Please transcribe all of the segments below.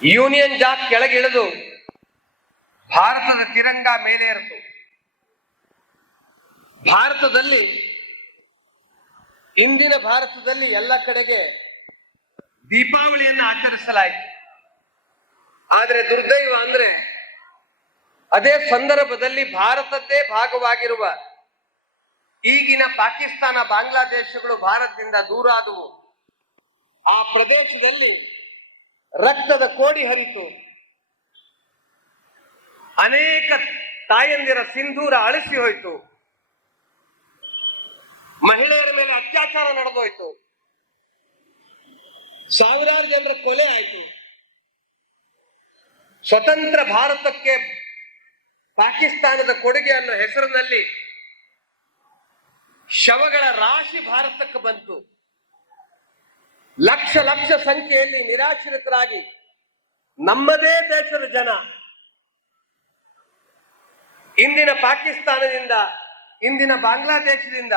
Union Jack ಕೆಳಗಿಳಿದು ಭಾರತದ ತಿರಂಗ ಮೇಲೇರಿತು ಭಾರತದಲ್ಲಿ, ಇಂದಿನ ಭಾರತದಲ್ಲಿ ಎಲ್ಲ ಕಡೆಗೆ ದೀಪಾವಳಿಯನ್ನು ಆಚರಿಸಲಾಯಿತು. ಆದರೆ ದುರ್ದೈವ ಅಂದ್ರೆ ಅದೇ ಸಂದರ್ಭದಲ್ಲಿ ಭಾರತದ್ದೇ ಭಾಗವಾಗಿರುವ ಈಗಿನ ಪಾಕಿಸ್ತಾನ, ಬಾಂಗ್ಲಾದೇಶಗಳು ಭಾರತದಿಂದ ದೂರ ಆದವು ಆ ಪ್ರದೇಶದಲ್ಲಿ ರಕ್ತದ ಕೋಡಿ ಹರಿತು. ಅನೇಕ ತಾಯಂದಿರ ಸಿಂಧೂರ ಅಳಿಸಿ ಹೋಯಿತು. ಮಹಿಳೆಯರ ಮೇಲೆ ಅತ್ಯಾಚಾರ ನಡೆದೋಯ್ತು. ಸಾವಿರಾರು ಜನರ ಕೊಲೆ ಆಯಿತು. ಸ್ವತಂತ್ರ ಭಾರತಕ್ಕೆ ಪಾಕಿಸ್ತಾನದ ಕೊಡುಗೆ ಅನ್ನೋ ಹೆಸರಿನಲ್ಲಿ ಶವಗಳ ರಾಶಿ ಭಾರತಕ್ಕೆ ಬಂತು. ಲಕ್ಷ ಲಕ್ಷ ಸಂಖ್ಯೆಯಲ್ಲಿ ನಿರಾಶ್ರಿತರಾಗಿ ನಮ್ಮದೇ ದೇಶದ ಜನ ಇಂದಿನ ಪಾಕಿಸ್ತಾನದಿಂದ, ಇಂದಿನ ಬಾಂಗ್ಲಾದೇಶದಿಂದ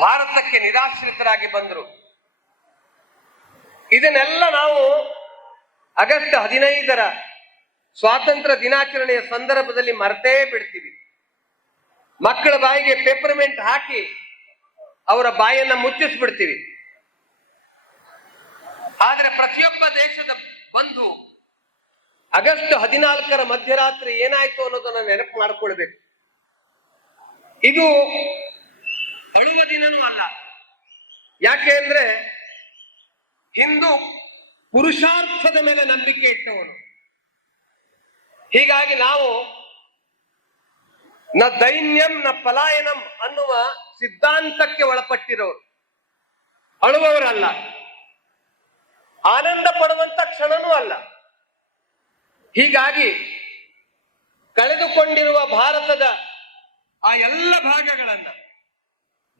ಭಾರತಕ್ಕೆ ನಿರಾಶ್ರಿತರಾಗಿ ಬಂದರು. ಇದನ್ನೆಲ್ಲ ನಾವು ಆಗಸ್ಟ್ ಹದಿನೈದರ ಸ್ವಾತಂತ್ರ್ಯ ದಿನಾಚರಣೆಯ ಸಂದರ್ಭದಲ್ಲಿ ಮರೆತೇ ಬಿಡ್ತೀವಿ. ಮಕ್ಕಳ ಬಾಯಿಗೆ ಪೇಪರ್ಮೆಂಟ್ ಹಾಕಿ ಅವರ ಬಾಯನ್ನ ಮುಚ್ಚಿಸ್ಬಿಡ್ತೀವಿ. ಆದರೆ ಪ್ರತಿಯೊಬ್ಬ ದೇಶದ ಬಂಧು ಆಗಸ್ಟ್ ಹದಿನಾಲ್ಕರ ಮಧ್ಯರಾತ್ರಿ ಏನಾಯ್ತು ಅನ್ನೋದನ್ನ ನೆನಪು ಮಾಡಿಕೊಳ್ಬೇಕು. ಇದು ಅಳುವ ದಿನನೂ ಅಲ್ಲ. ಯಾಕೆ ಅಂದ್ರೆ ಹಿಂದೂ ಪುರುಷಾರ್ಥದ ಮೇಲೆ ನಂಬಿಕೆ ಇಟ್ಟವನು. ಹೀಗಾಗಿ ನಾವು ನ ದೈನ್ಯಂ ನ ಪಲಾಯನಂ ಅನ್ನುವ ಸಿದ್ಧಾಂತಕ್ಕೆ ಒಳಪಟ್ಟಿರೋರು. ಅಳುವವರಲ್ಲ. ಆನಂದ ಪಡುವಂತ ಕ್ಷಣನೂ ಅಲ್ಲ. ಹೀಗಾಗಿ ಕಳೆದುಕೊಂಡಿರುವ ಭಾರತದ ಆ ಎಲ್ಲ ಭಾಗಗಳನ್ನ,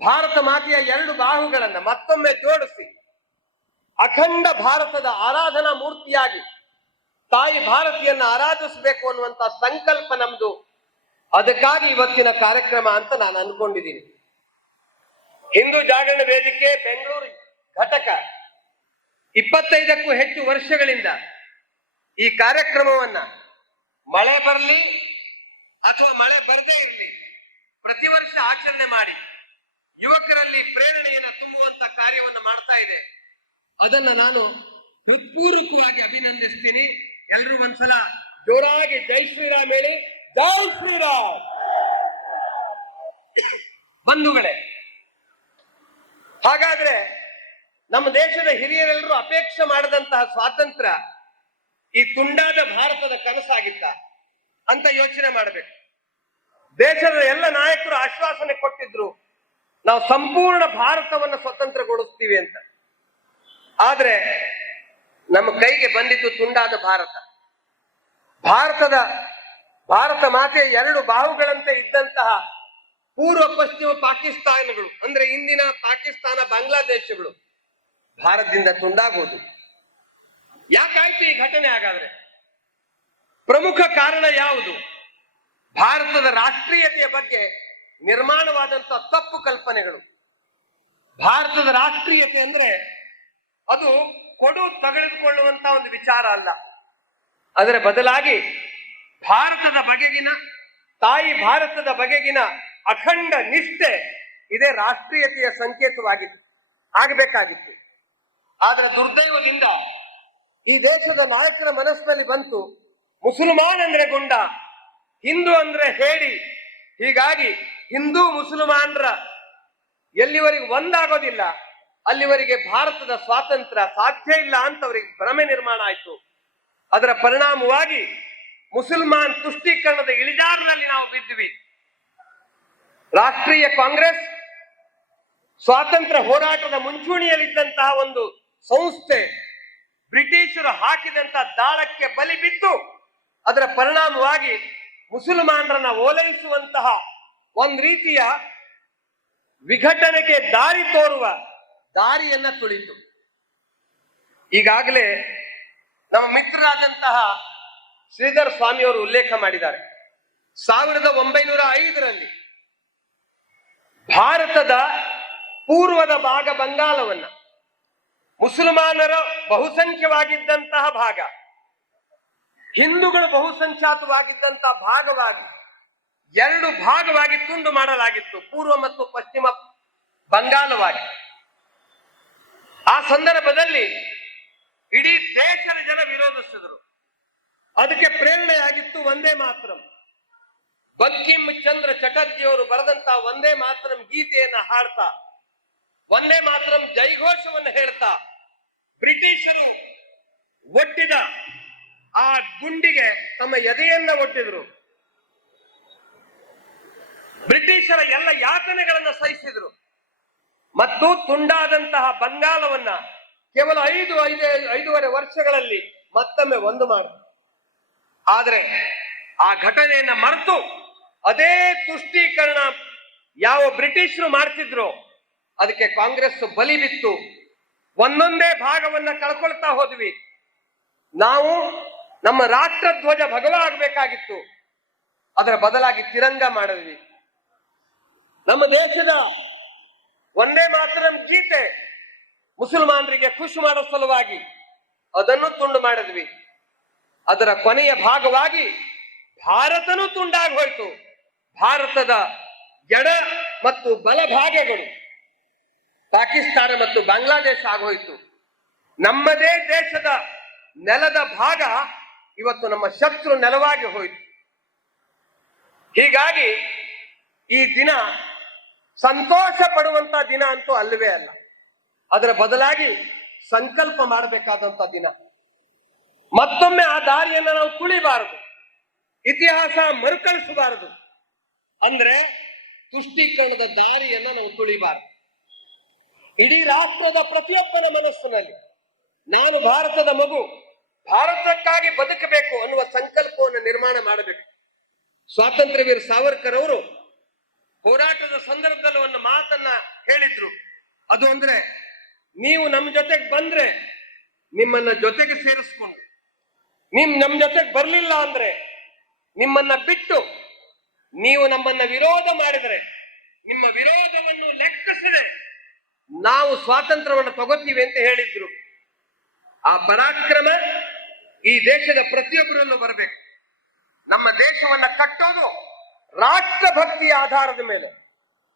ಭಾರತ ಮಾತೆಯ ಎರಡು ಬಾಹುಗಳನ್ನ ಮತ್ತೊಮ್ಮೆ ಜೋಡಿಸಿ, ಅಖಂಡ ಭಾರತದ ಆರಾಧನಾ ಮೂರ್ತಿಯಾಗಿ ತಾಯಿ ಭಾರತಿಯನ್ನ ಆರಾಧಿಸಬೇಕು ಅನ್ನುವಂತ ಸಂಕಲ್ಪ ನಮ್ದು. ಅದಕ್ಕಾಗಿ ಇವತ್ತಿನ ಕಾರ್ಯಕ್ರಮ ಅಂತ ನಾನು ಅನ್ಕೊಂಡಿದ್ದೀನಿ. ಹಿಂದೂ ಜಾಗರಣ ವೇದಿಕೆ, ಬೆಂಗಳೂರು ಘಟಕ. ಇಪ್ಪತ್ತೈದಕ್ಕೂ ಹೆಚ್ಚು ವರ್ಷಗಳಿಂದ ಈ ಕಾರ್ಯಕ್ರಮವನ್ನ ಮಳೆ ಬರಲಿ ಅಥವಾ ಮಳೆ ಬರದೇ ಇರಲಿ, ಪ್ರತಿ ವರ್ಷ ಆಚರಣೆ ಮಾಡಿ ಯುವಕರಲ್ಲಿ ಪ್ರೇರಣೆಯನ್ನು ತುಂಬುವಂತ ಕಾರ್ಯವನ್ನು ಮಾಡ್ತಾ ಇದೆ. ಅದನ್ನ ನಾನು ಹೃತ್ಪೂರ್ವಕವಾಗಿ ಅಭಿನಂದಿಸ್ತೀನಿ. ಎಲ್ರೂ ಒಂದ್ಸಲ ಜೋರಾಗಿ ಜೈ ಶ್ರೀರಾಮ್ ಹೇಳಿ. ಜೈ ಶ್ರೀರಾಮ್. ಬಂಧುಗಳೇ, ಹಾಗಾದ್ರೆ ನಮ್ಮ ದೇಶದ ಹಿರಿಯರೆಲ್ಲರೂ ಅಪೇಕ್ಷೆ ಮಾಡದಂತಹ ಸ್ವಾತಂತ್ರ್ಯ ಈ ತುಂಡಾದ ಭಾರತದ ಕನಸಾಗಿತ್ತ ಅಂತ ಯೋಚನೆ ಮಾಡಬೇಕು. ದೇಶದ ಎಲ್ಲ ನಾಯಕರು ಆಶ್ವಾಸನೆ ಕೊಟ್ಟಿದ್ರು, ನಾವು ಸಂಪೂರ್ಣ ಭಾರತವನ್ನು ಸ್ವತಂತ್ರಗೊಳಿಸ್ತೀವಿ ಅಂತ. ಆದ್ರೆ ನಮ್ಮ ಕೈಗೆ ಬಂದಿದ್ದು ತುಂಡಾದ ಭಾರತ. ಭಾರತದ, ಭಾರತ ಮಾತೆಯ ಎರಡು ಬಾಹುಗಳಂತೆ ಇದ್ದಂತಹ ಪೂರ್ವ ಪಶ್ಚಿಮ ಪಾಕಿಸ್ತಾನಗಳು, ಅಂದ್ರೆ ಇಂದಿನ ಪಾಕಿಸ್ತಾನ, ಬಾಂಗ್ಲಾದೇಶಗಳು ಭಾರತದಿಂದ ತುಂಡಾಗೋದು. ಯಾಕಾಯ್ತು ಈ ಘಟನೆ ಹಾಗಾದ್ರೆ? ಪ್ರಮುಖ ಕಾರಣ ಯಾವುದು? ಭಾರತದ ರಾಷ್ಟ್ರೀಯತೆಯ ಬಗ್ಗೆ ನಿರ್ಮಾಣವಾದಂತ ತಪ್ಪು ಕಲ್ಪನೆಗಳು. ಭಾರತದ ರಾಷ್ಟ್ರೀಯತೆ ಅಂದ್ರೆ ಅದು ಕೊಡು ತೆಗೆದುಕೊಳ್ಳುವಂತ ಒಂದು ವಿಚಾರ ಅಲ್ಲ. ಅದರ ಬದಲಾಗಿ ಭಾರತದ ಬಗೆಗಿನ, ತಾಯಿ ಭಾರತದ ಬಗೆಗಿನ ಅಖಂಡ ನಿಷ್ಠೆ ಇದೇ ರಾಷ್ಟ್ರೀಯತೆಯ ಸಂಕೇತವಾಗಿತ್ತು. ಆಗಬೇಕಾಗಿತ್ತು. ಆದ್ರೆ ದುರ್ದೈವದಿಂದ ಈ ದೇಶದ ನಾಯಕರ ಮನಸ್ಸಿನಲ್ಲಿ ಬಂತು ಮುಸಲ್ಮಾನ್ ಅಂದ್ರೆ ಗುಂಡ ಹಿಂದೂ ಅಂದ್ರೆ ಹೇಳಿ. ಹೀಗಾಗಿ ಹಿಂದೂ ಮುಸಲ್ಮಾನರ ಎಲ್ಲಿವರೆಗೆ ಒಂದಾಗೋದಿಲ್ಲ, ಅಲ್ಲಿವರೆಗೆ ಭಾರತದ ಸ್ವಾತಂತ್ರ್ಯ ಸಾಧ್ಯ ಇಲ್ಲ ಅಂತ ಅವರಿಗೆ ಭ್ರಮೆ ನಿರ್ಮಾಣ ಆಯಿತು. ಅದರ ಪರಿಣಾಮವಾಗಿ ಮುಸಲ್ಮಾನ್ ತುಷ್ಟೀಕರಣದ ಇಳಿಜಾರಿನಲ್ಲಿ ನಾವು ಬಿದ್ದಿವಿ. ರಾಷ್ಟ್ರೀಯ ಕಾಂಗ್ರೆಸ್ ಸ್ವಾತಂತ್ರ್ಯ ಹೋರಾಟದ ಮುಂಚೂಣಿಯಲ್ಲಿದ್ದಂತಹ ಒಂದು ಸಂಸ್ಥೆ ಬ್ರಿಟಿಷರು ಹಾಕಿದಂತ ದಾಳಕ್ಕೆ ಬಲಿ ಬಿದ್ದು ಅದರ ಪರಿಣಾಮವಾಗಿ ಮುಸಲ್ಮಾನರನ್ನ ಓಲೈಸುವಂತಹ ಒಂದ್ ರೀತಿಯ ವಿಘಟನೆಗೆ ದಾರಿ ತೋರುವ ದಾರಿಯನ್ನ ತುಳಿತು. ಈಗಾಗಲೇ ನಮ್ಮ ಮಿತ್ರರಾದಂತಹ ಶ್ರೀಧರ್ ಸ್ವಾಮಿಯವರು ಉಲ್ಲೇಖ ಮಾಡಿದ್ದಾರೆ. ಸಾವಿರದ ಒಂಬೈನೂರ ಐದರಲ್ಲಿ ಭಾರತದ ಪೂರ್ವದ ಭಾಗ ಬಂಗಾಲವನ್ನ ಮುಸಲ್ಮಾನರ ಬಹುಸಂಖ್ಯವಾಗಿದ್ದಂತಹ ಭಾಗ, ಹಿಂದೂಗಳು ಬಹುಸಂಖ್ಯಾತವಾಗಿದ್ದಂತಹ ಭಾಗವಾಗಿ ಎರಡು ಭಾಗವಾಗಿ ತುಂಡು ಮಾಡಲಾಗಿತ್ತು, ಪೂರ್ವ ಮತ್ತು ಪಶ್ಚಿಮ ಬಂಗಾಲವಾಗಿ. ಆ ಸಂದರ್ಭದಲ್ಲಿ ಇಡೀ ದೇಶದ ಜನ ವಿರೋಧಿಸಿದರು. ಅದಕ್ಕೆ ಪ್ರೇರಣೆಯಾಗಿತ್ತು ಒಂದೇ ಮಾತ್ರ. ಬಂಕಿಂ ಚಂದ್ರ ಚಟರ್ಜಿ ಅವರು ಬರೆದಂತ ಒಂದೇ ಮಾತರಂ ಗೀತೆಯನ್ನ ಹಾಡ್ತಾ ಒಂದೇ ಮಾತರಂ ಜೈಘೋಷವನ್ನು ಹೇಳ್ತಾ ಒಡ್ಡಿದ ಆ ಗುಂಡಿಗೆ ತಮ್ಮ ಎದೆಯನ್ನ ಒಟ್ಟಿದ್ರು. ಬ್ರಿಟಿಷರ ಎಲ್ಲ ಯಾತನೆಗಳನ್ನ ಸಹಿಸಿದ್ರು. ಮತ್ತು ತುಂಡಾದಂತಹ ಬಂಗಾಲವನ್ನ ಕೇವಲ ಐದು ಐದು, ಐದೂವರೆ ವರ್ಷಗಳಲ್ಲಿ ಮತ್ತೊಮ್ಮೆ ಒಂದು ಮಾಡ ಆದ್ರೆ ಆ ಘಟನೆಯನ್ನ ಮರೆತು ಅದೇ ತುಷ್ಟೀಕರಣ ಯಾವ ಬ್ರಿಟಿಷರು ಮಾಡ್ತಿದ್ರು ಅದಕ್ಕೆ ಕಾಂಗ್ರೆಸ್ ಬಲಿ ಬಿತ್ತು. ಒಂದೊಂದೇ ಭಾಗವನ್ನ ಕಳ್ಕೊಳ್ತಾ ಹೋದ್ವಿ. ನಾವು ನಮ್ಮ ರಾಷ್ಟ್ರಧ್ವಜ ಭಗವ ಆಗಬೇಕಾಗಿತ್ತು ಅದರ ಬದಲಾಗಿ ತಿರಂಗ ಮಾಡಿದ್ವಿ ನಮ್ಮ ದೇಶದ ಒಂದೇ ಮಾತ್ರ ಗೀತೆ ಮುಸಲ್ಮಾನರಿಗೆ ಖುಷಿ ಮಾಡೋ ಸಲುವಾಗಿ ಅದನ್ನು ತುಂಡು ಮಾಡಿದ್ವಿ. ಅದರ ಕೊನೆಯ ಭಾಗವಾಗಿ ಭಾರತನೂ ತುಂಡಾಗಿ ಹೋಯಿತು. ಭಾರತದ ಎಡ ಮತ್ತು ಬಲಭಾಗಗಳು ಪಾಕಿಸ್ತಾನ ಮತ್ತು ಬಾಂಗ್ಲಾದೇಶ ಆಗೋಯ್ತು. ನಮ್ಮದೇ ದೇಶದ ನೆಲದ ಭಾಗ ಇವತ್ತು ನಮ್ಮ ಶತ್ರು ನೆಲವಾಗಿ ಹೋಯಿತು. ಹೀಗಾಗಿ ಈ ದಿನ ಸಂತೋಷ ಪಡುವಂತ ದಿನ ಅಂತೂ ಅಲ್ಲವೇ ಅಲ್ಲ. ಅದರ ಬದಲಾಗಿ ಸಂಕಲ್ಪ ಮಾಡಬೇಕಾದಂತ ದಿನ. ಮತ್ತೊಮ್ಮೆ ಆ ದಾರಿಯನ್ನು ನಾವು ತುಳಿಬಾರದು. ಇತಿಹಾಸ ಮರುಕಳಿಸಬಾರದು. ಅಂದ್ರೆ ತುಷ್ಟೀಕರಣದ ದಾರಿಯನ್ನು ನಾವು ತುಳಿಬಾರದು. ಇಡೀ ರಾಷ್ಟ್ರದ ಪ್ರತಿಯೊಬ್ಬನ ಮನಸ್ಸಿನಲ್ಲಿ ನಾನು ಭಾರತದ ಮಗು. ಭಾರತಕ್ಕಾಗಿ ಬದುಕಬೇಕು ಅನ್ನುವ ಸಂಕಲ್ಪವನ್ನು ನಿರ್ಮಾಣ ಮಾಡಬೇಕು. ಸ್ವಾತಂತ್ರ್ಯ ವೀರ ಸಾವರ್ಕರ್ ಅವರು ಹೋರಾಟದ ಸಂದರ್ಭದಲ್ಲಿ ಒಂದು ಮಾತನ್ನ ಹೇಳಿದ್ರು. ಅದು ಅಂದ್ರೆ, ನೀವು ನಮ್ಮ ಜೊತೆಗೆ ಬಂದ್ರೆ ನಿಮ್ಮನ್ನ ಜೊತೆಗೆ ಸೇರಿಸ್ಕೊಂಡು, ನಿಮ್, ನಮ್ ಜೊತೆಗೆ ಬರ್ಲಿಲ್ಲ ಅಂದ್ರೆ ನಿಮ್ಮನ್ನ ಬಿಟ್ಟು ನೀವು ನಮ್ಮನ್ನ ವಿರೋಧ ಮಾಡಿದರೆ, ನಿಮ್ಮ ವಿರೋಧವನ್ನು ಲೆಕ್ಕಿಸದೆ ನಾವು ಸ್ವಾತಂತ್ರ್ಯವನ್ನು ತಗೋತೀವಿ ಅಂತ ಹೇಳಿದ್ರು. ಆ ಪರಾಕ್ರಮ ಈ ದೇಶದ ಪ್ರತಿಯೊಬ್ಬರಲ್ಲೂ ಬರಬೇಕು. ನಮ್ಮ ದೇಶವನ್ನ ಕಟ್ಟೋದು ರಾಷ್ಟ್ರಭಕ್ತಿಯ ಆಧಾರದ ಮೇಲೆ,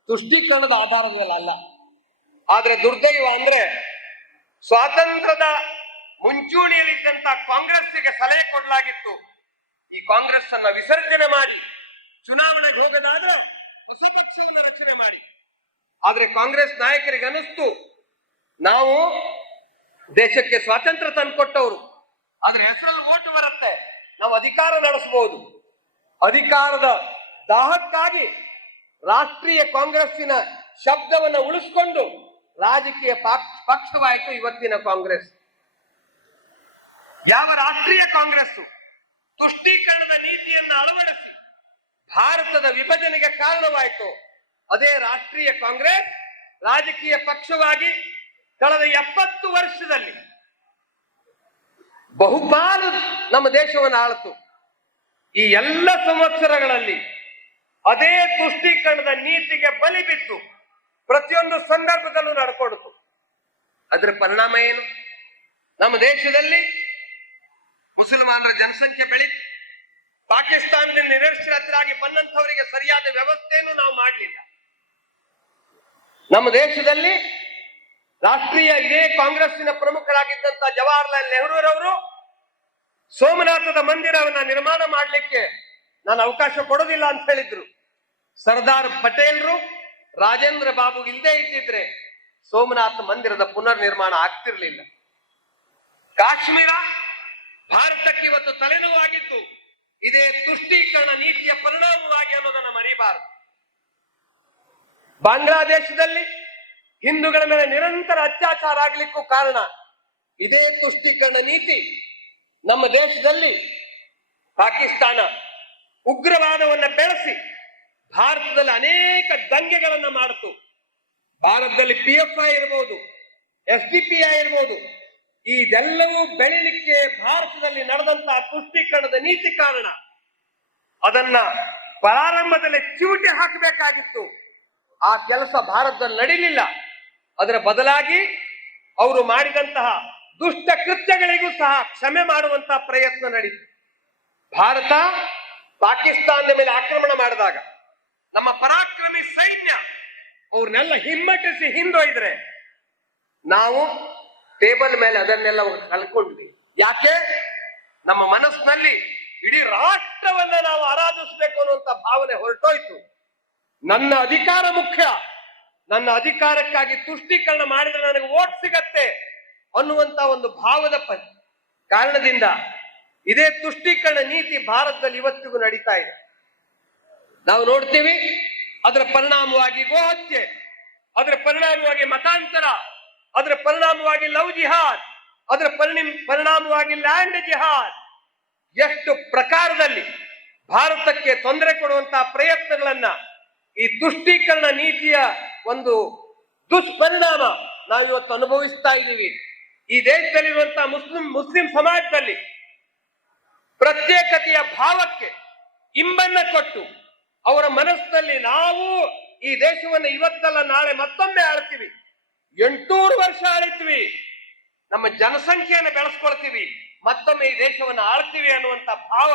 ತುಷ್ಟೀಕರಣದ ಆಧಾರದ ಮೇಲೆ ಅಲ್ಲ. ಆದ್ರೆ ದುರ್ದೈವ ಅಂದ್ರೆ ಸ್ವಾತಂತ್ರ್ಯದ ಮುಂಚೂಣಿಯಲ್ಲಿದ್ದಂತ ಕಾಂಗ್ರೆಸ್ಸಿಗೆ ಸಲಹೆ ಕೊಡಲಾಗಿತ್ತು. ಈ ಕಾಂಗ್ರೆಸ್ ಅನ್ನ ವಿಸರ್ಜನೆ ಮಾಡಿ ಚುನಾವಣೆಗೆ ಹೋಗದಾದ್ರೆ ಹೊಸ ಪಕ್ಷವನ್ನು ರಚನೆ ಮಾಡಿ. ಆದ್ರೆ ಕಾಂಗ್ರೆಸ್ ನಾಯಕರಿಗೆ ಅನಿಸ್ತು ನಾವು ದೇಶಕ್ಕೆ ಸ್ವಾತಂತ್ರ್ಯ ತಂದುಕೊಟ್ಟವರು. ಆದ್ರೆ ಹೆಸರಲ್ಲಿ ಓಟು ಬರುತ್ತೆ. ನಾವು ಅಧಿಕಾರ ನಡೆಸಬಹುದು ಅಧಿಕಾರದ ದಾಹಕ್ಕಾಗಿ ರಾಷ್ಟ್ರೀಯ ಕಾಂಗ್ರೆಸ್ಸಿನ ಶಬ್ದವನ್ನ ಉಳಿಸ್ಕೊಂಡು ರಾಜಕೀಯ ಪಾಕ್- ಪಕ್ಷವಾಯಿತು ಇವತ್ತಿನ ಕಾಂಗ್ರೆಸ್. ಯಾವ ರಾಷ್ಟ್ರೀಯ ಕಾಂಗ್ರೆಸ್ ತುಷ್ಟೀಕರಣದ ನೀತಿಯನ್ನ ಅಳವಡಿಸಿ ಭಾರತದ ವಿಭಜನೆಗೆ ಕಾರಣವಾಯಿತು. ಅದೇ ರಾಷ್ಟ್ರೀಯ ಕಾಂಗ್ರೆಸ್ ರಾಜಕೀಯ ಪಕ್ಷವಾಗಿ ಕಳೆದ ಎಪ್ಪತ್ತು ವರ್ಷದಲ್ಲಿ ಬಹುಪಾಲು ನಮ್ಮ ದೇಶವನ್ನು ಆಳಿತು. ಈ ಎಲ್ಲ ಸಂವತ್ಸರಗಳಲ್ಲಿ ಅದೇ ತುಷ್ಟೀಕರಣದ ನೀತಿಗೆ ಬಲಿ ಬಿದ್ದು ಪ್ರತಿಯೊಂದು ಸಂದರ್ಭದಲ್ಲೂ ನಡ್ಕೊಡ್ತು. ಅದರ ಪರಿಣಾಮ ಏನು? ನಮ್ಮ ದೇಶದಲ್ಲಿ ಮುಸಲ್ಮಾನರ ಜನಸಂಖ್ಯೆ ಬೆಳೀತು. ಪಾಕಿಸ್ತಾನದಿಂದ ನಿರಕ್ಷರರಾಗಿ ಬಂದಂಥವರಿಗೆ ಸರಿಯಾದ ವ್ಯವಸ್ಥೆಯನ್ನು ನಾವು ಮಾಡಲಿಲ್ಲ. ನಮ್ಮ ದೇಶದಲ್ಲಿ ರಾಷ್ಟ್ರೀಯ ಇದೇ ಕಾಂಗ್ರೆಸ್ಸಿನ ಪ್ರಮುಖರಾಗಿದ್ದಂತ ಜವಾಹರ್ಲಾಲ್ ನೆಹರೂರವರು ಸೋಮನಾಥದ ಮಂದಿರವನ್ನ ನಿರ್ಮಾಣ ಮಾಡಲಿಕ್ಕೆ ನಾನು ಅವಕಾಶ ಕೊಡೋದಿಲ್ಲ ಅಂತ ಹೇಳಿದ್ರು. ಸರ್ದಾರ್ ಪಟೇಲ್ರು, ರಾಜೇಂದ್ರ ಬಾಬು ಇಲ್ಲದೆ ಇದ್ದಿದ್ರೆ ಸೋಮನಾಥ ಮಂದಿರದ ಪುನರ್ ನಿರ್ಮಾಣ ಆಗ್ತಿರ್ಲಿಲ್ಲ. ಕಾಶ್ಮೀರ ಭಾರತಕ್ಕೆ ಇವತ್ತು ತಲೆನೋವಾಗಿದ್ದು, ಇದೇ ತುಷ್ಟೀಕರಣ ನೀತಿಯ ಪರಿಣಾಮವಾಗಿ ಅನ್ನೋದನ್ನ ಮರಿಬಾರದು. ಬಾಂಗ್ಲಾದೇಶದಲ್ಲಿ ಹಿಂದೂಗಳ ಮೇಲೆ ನಿರಂತರ ಅತ್ಯಾಚಾರ ಆಗ್ಲಿಕ್ಕೂ ಕಾರಣ ಇದೇ ತುಷ್ಟೀಕರಣ ನೀತಿ ನಮ್ಮ ದೇಶದಲ್ಲಿ ಪಾಕಿಸ್ತಾನ ಉಗ್ರವಾದವನ್ನ ಬೆಳೆಸಿ ಭಾರತದಲ್ಲಿ ಅನೇಕ ದಂಗೆಗಳನ್ನ ಮಾಡಿತು. ಭಾರತದಲ್ಲಿ ಪಿ ಎಫ್ ಐ ಇರ್ಬೋದು ಎಸ್ ಡಿ ಪಿ ಐ ಇರ್ಬೋದು, ಇದೆಲ್ಲವೂ ಬೆಳಿಲಿಕ್ಕೆ ಭಾರತದಲ್ಲಿ ನಡೆದಂತಹ ತುಷ್ಟೀಕರಣದ ನೀತಿ ಕಾರಣ. ಅದನ್ನ ಪ್ರಾರಂಭದಲ್ಲಿ ಚಿವುಟಿ ಹಾಕಬೇಕಾಗಿತ್ತು. ಆ ಕೆಲಸ ಭಾರತದಲ್ಲಿ ನಡೀಲಿಲ್ಲ. ಅದರ ಬದಲಾಗಿ ಅವರು ಮಾಡಿದಂತಹ ದುಷ್ಟ ಕೃತ್ಯಗಳಿಗೂ ಸಹ ಕ್ಷಮೆ ಮಾಡುವಂತಹ ಪ್ರಯತ್ನ ನಡೀತು ಭಾರತ ಪಾಕಿಸ್ತಾನದ ಮೇಲೆ ಆಕ್ರಮಣ ಮಾಡಿದಾಗ ನಮ್ಮ ಪರಾಕ್ರಮಿ ಸೈನ್ಯ ಅವ್ರನ್ನೆಲ್ಲ ಹಿಮ್ಮೆಟ್ಟಿಸಿ ಹಿಂದೊಯ್ದ್ರೆ ನಾವು ಟೇಬಲ್ ಮೇಲೆ ಅದನ್ನೆಲ್ಲ ಕಲ್ಕೊಂಡ್ವಿ. ಯಾಕೆ? ನಮ್ಮ ಮನಸ್ಸಿನಲ್ಲಿ ಇಡೀ ರಾಷ್ಟ್ರವನ್ನ ನಾವು ಆರಾಧಿಸಬೇಕು ಅನ್ನುವಂತ ಭಾವನೆ ಹೊರಟೋಯ್ತು. ನನ್ನ ಅಧಿಕಾರ ಮುಖ್ಯ. ನನ್ನ ಅಧಿಕಾರಕ್ಕಾಗಿ ತುಷ್ಟೀಕರಣ ಮಾಡಿದ್ರೆ ನನಗೆ ಓಟ್ ಸಿಗತ್ತೆ ಅನ್ನುವಂತ ಒಂದು ಭಾವದ ಕಾರಣದಿಂದ ಇದೇ ತುಷ್ಟೀಕರಣ ನೀತಿ ಭಾರತದಲ್ಲಿ ಇವತ್ತಿಗೂ ನಡೀತಾ ಇದೆ. ನಾವು ನೋಡ್ತೀವಿ, ಅದರ ಪರಿಣಾಮವಾಗಿ ಗೋಹತ್ಯೆ, ಅದರ ಪರಿಣಾಮವಾಗಿ ಮತಾಂತರ, ಅದರ ಪರಿಣಾಮವಾಗಿ ಲವ್ ಜಿಹಾದ್, ಅದರ ಪರಿಣಿಮ್ ಪರಿಣಾಮವಾಗಿ ಲ್ಯಾಂಡ್ ಜಿಹಾದ್. ಎಷ್ಟು ಪ್ರಕಾರದಲ್ಲಿ ಭಾರತಕ್ಕೆ ತೊಂದರೆ ಕೊಡುವಂತಹ ಪ್ರಯತ್ನಗಳನ್ನ ಈ ತುಷ್ಟೀಕರಣ ನೀತಿಯ ಒಂದು ದುಷ್ಪರಿಣಾಮ ನಾವು ಇವತ್ತು ಅನುಭವಿಸ್ತಾ ಇದ್ದೀವಿ. ಈ ದೇಶದಲ್ಲಿರುವಂತಹ ಮುಸ್ಲಿಂ ಮುಸ್ಲಿಂ ಸಮಾಜದಲ್ಲಿ ಪ್ರತ್ಯೇಕತೆಯ ಭಾವಕ್ಕೆ ಇಂಬನ್ನ ಕೊಟ್ಟು ಅವರ ಮನಸ್ಸಿನಲ್ಲಿ ನಾವು ಈ ದೇಶವನ್ನು ಇವತ್ತಲ್ಲ, ನಾಳೆ ಮತ್ತೊಮ್ಮೆ ಆಳ್ತೀವಿ. ಎಂಟೂರು ವರ್ಷ ಆಳಿದ್ವಿ ನಮ್ಮ ಜನಸಂಖ್ಯೆಯನ್ನು ಬೆಳೆಸ್ಕೊಳ್ತೀವಿ. ಮತ್ತೊಮ್ಮೆ ಈ ದೇಶವನ್ನು ಆಳ್ತೀವಿ ಅನ್ನುವಂತ ಭಾವ